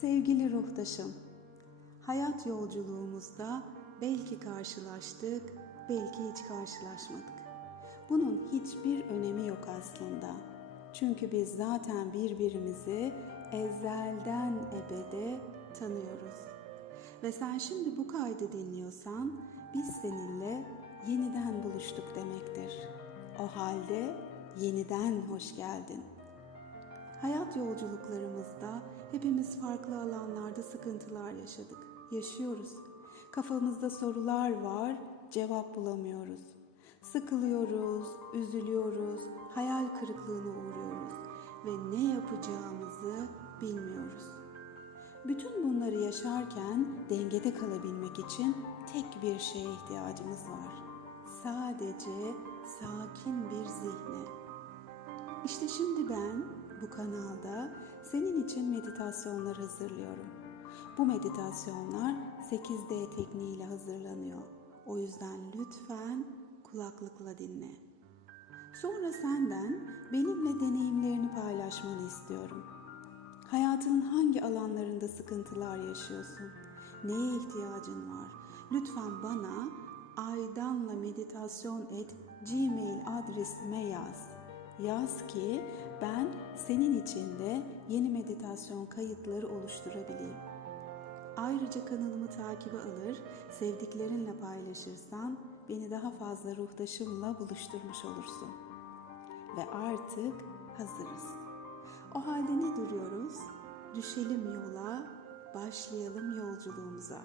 Sevgili ruhtaşım, hayat yolculuğumuzda belki karşılaştık, belki hiç karşılaşmadık. Bunun hiçbir önemi yok aslında. Çünkü biz zaten birbirimizi ezelden ebede tanıyoruz. Ve sen şimdi bu kaydı dinliyorsan biz seninle yeniden buluştuk demektir. O halde yeniden hoş geldin. Hayat yolculuklarımızda hepimiz farklı alanlarda sıkıntılar yaşadık. Yaşıyoruz. Kafamızda sorular var, cevap bulamıyoruz. Sıkılıyoruz, üzülüyoruz, hayal kırıklığına uğruyoruz ve ne yapacağımızı bilmiyoruz. Bütün bunları yaşarken dengede kalabilmek için tek bir şeye ihtiyacımız var. Sadece sakin bir zihne. İşte şimdi ben bu kanalda senin için meditasyonlar hazırlıyorum. Bu meditasyonlar 8D tekniğiyle hazırlanıyor. O yüzden lütfen kulaklıkla dinle. Sonra senden benimle deneyimlerini paylaşmanı istiyorum. Hayatının hangi alanlarında sıkıntılar yaşıyorsun? Neye ihtiyacın var? Lütfen bana aydanla meditasyon et gmail adresime yaz. Yaz ki ben senin için de yeni meditasyon kayıtları oluşturabileyim. Ayrıca kanalımı takibe alır, sevdiklerinle paylaşırsan beni daha fazla ruhtaşımla buluşturmuş olursun. Ve artık hazırız. O halde ne duruyoruz? Düşelim yola, başlayalım yolculuğumuza.